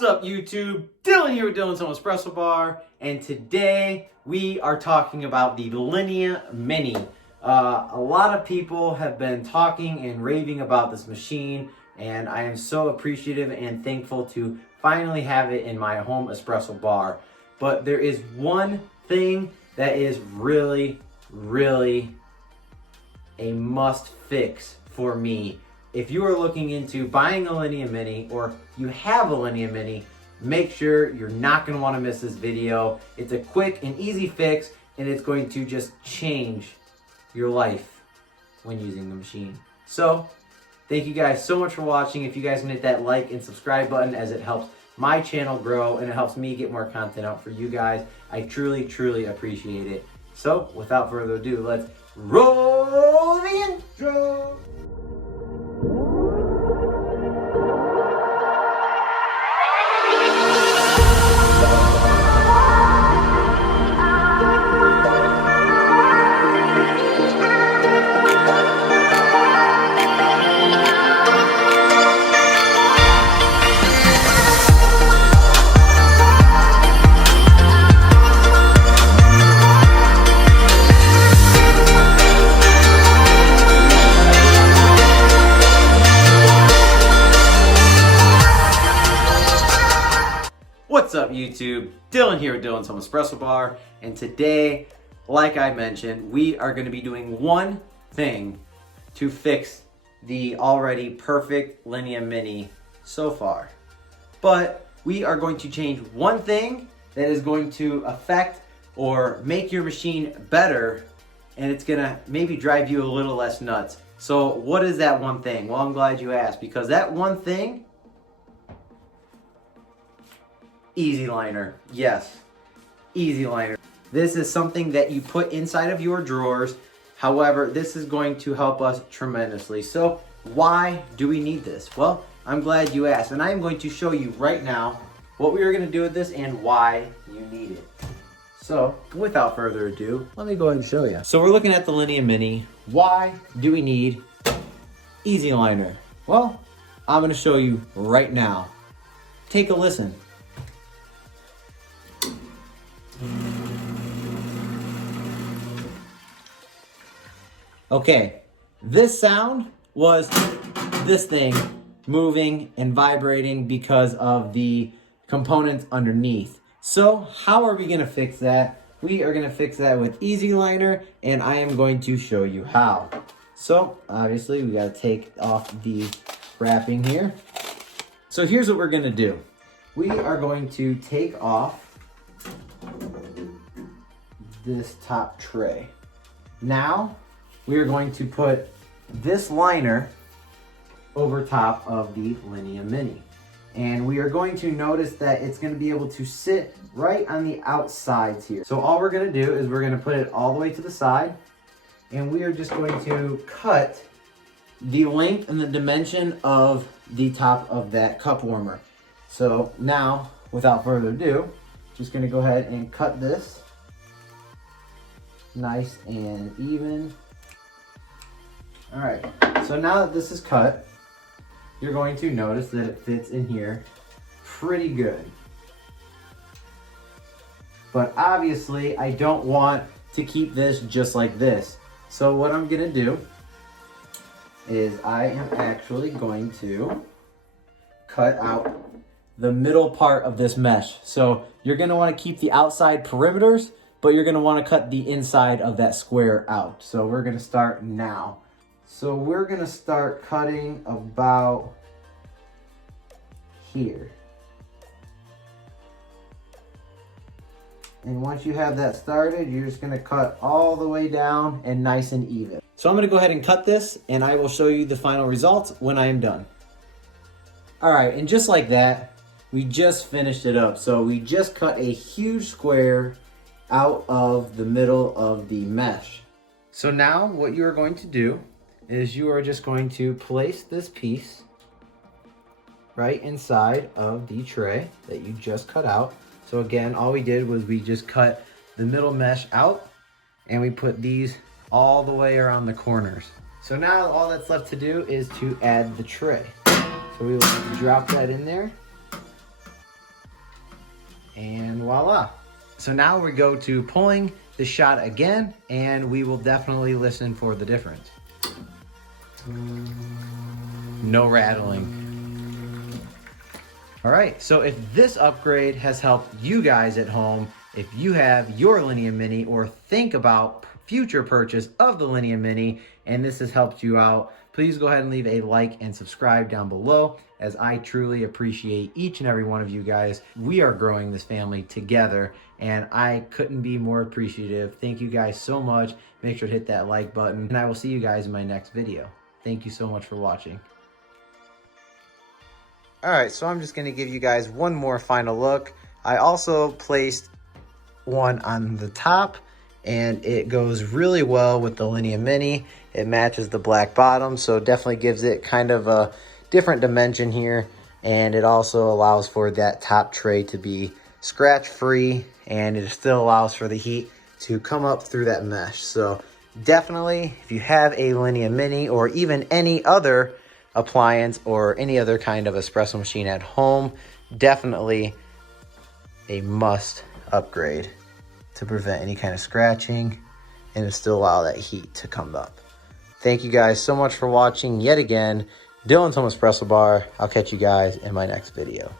What's up, YouTube? Dylan here with Dylan's Home Espresso Bar, and today we are talking about the Linea Mini. A lot of people have been talking and raving about this machine, and I am so appreciative and thankful to finally have it in my home espresso bar. But there is one thing that is really a must fix for me. If you are looking into buying a Linea Mini or you have a Linea Mini, make sure you're not going to want to miss this video. It's a quick and easy fix, and it's going to just change your life when using the machine. So, thank you guys so much for watching. If you guys can hit that like and subscribe button, as it helps my channel grow and it helps me get more content out for you guys. I truly appreciate it. So, without further ado, let's roll the intro. What's up, YouTube? Dylan here with Dylan's Home Espresso Bar, and today, like I mentioned, we are going to be doing one thing to fix the already perfect Linea Mini so far. But we are going to change one thing that is going to affect or make your machine better, and it's going to maybe drive you a little less nuts. So what is that one thing? Well, I'm glad you asked, because that one thing, easy liner. Yes, easy liner. This is something that you put inside of your drawers. However, this is going to help us tremendously. So why do we need this? Well, I'm glad you asked, and I am going to show you right now what we are going to do with this and why you need it. So without further ado, let me go ahead and show you. So we're looking at the Linea Mini. Why do we need easy liner? Well, I'm going to show you right now. Take a listen. Okay, this sound was this thing moving and vibrating because of the components underneath. So how are we going to fix that? We are going to fix that with easy liner, and I am going to show you how. So obviously we got to take off the wrapping here. So here's what we're going to do. We are going to take off this top tray. Now we are going to put this liner over top of the Linea Mini, and we are going to notice that it's going to be able to sit right on the outsides here. So all we're going to do is we're going to put it all the way to the side, and we are just going to cut the length and the dimension of the top of that cup warmer. So now, without further ado, just going to go ahead and cut this nice and even. All right, so now that this is cut, you're going to notice that it fits in here pretty good. But obviously, I don't want to keep this just like this. So what I'm gonna do is I am actually going to cut out the middle part of this mesh. So you're gonna wanna keep the outside perimeters, but you're gonna wanna cut the inside of that square out. So we're gonna start now. So we're gonna start cutting about here. And once you have that started, you're just gonna cut all the way down and nice and even. So I'm gonna go ahead and cut this, and I will show you the final results when I am done. All right, and just like that, we just finished it up. So we just cut a huge square out of the middle of the mesh. So now what you are going to do is you are just going to place this piece right inside of the tray that you just cut out. So again, all we did was we just cut the middle mesh out, and we put these all the way around the corners. So now all that's left to do is to add the tray. So we will drop that in there. And voila. So now we go to pulling the shot again, and we will definitely listen for the difference. No rattling. All right, so if this upgrade has helped you guys at home, if you have your Linea Mini or think about future purchase of the Linea Mini and this has helped you out, please go ahead and leave a like and subscribe down below, as I truly appreciate each and every one of you guys. We are growing this family together and I couldn't be more appreciative. Thank you guys so much. Make sure to hit that like button and I will see you guys in my next video. Thank you so much for watching. All right, so I'm just gonna give you guys one more final look. I also placed one on the top and it goes really well with the Linea Mini. It matches the black bottom, so definitely gives it kind of a different dimension here. And it also allows for that top tray to be scratch free, and it still allows for the heat to come up through that mesh. So definitely, if you have a Linea Mini or even any other appliance or any other kind of espresso machine at home, definitely a must upgrade to prevent any kind of scratching and to still allow that heat to come up. Thank you guys so much for watching yet again. Dylan's Home Espresso Bar. I'll catch you guys in my next video.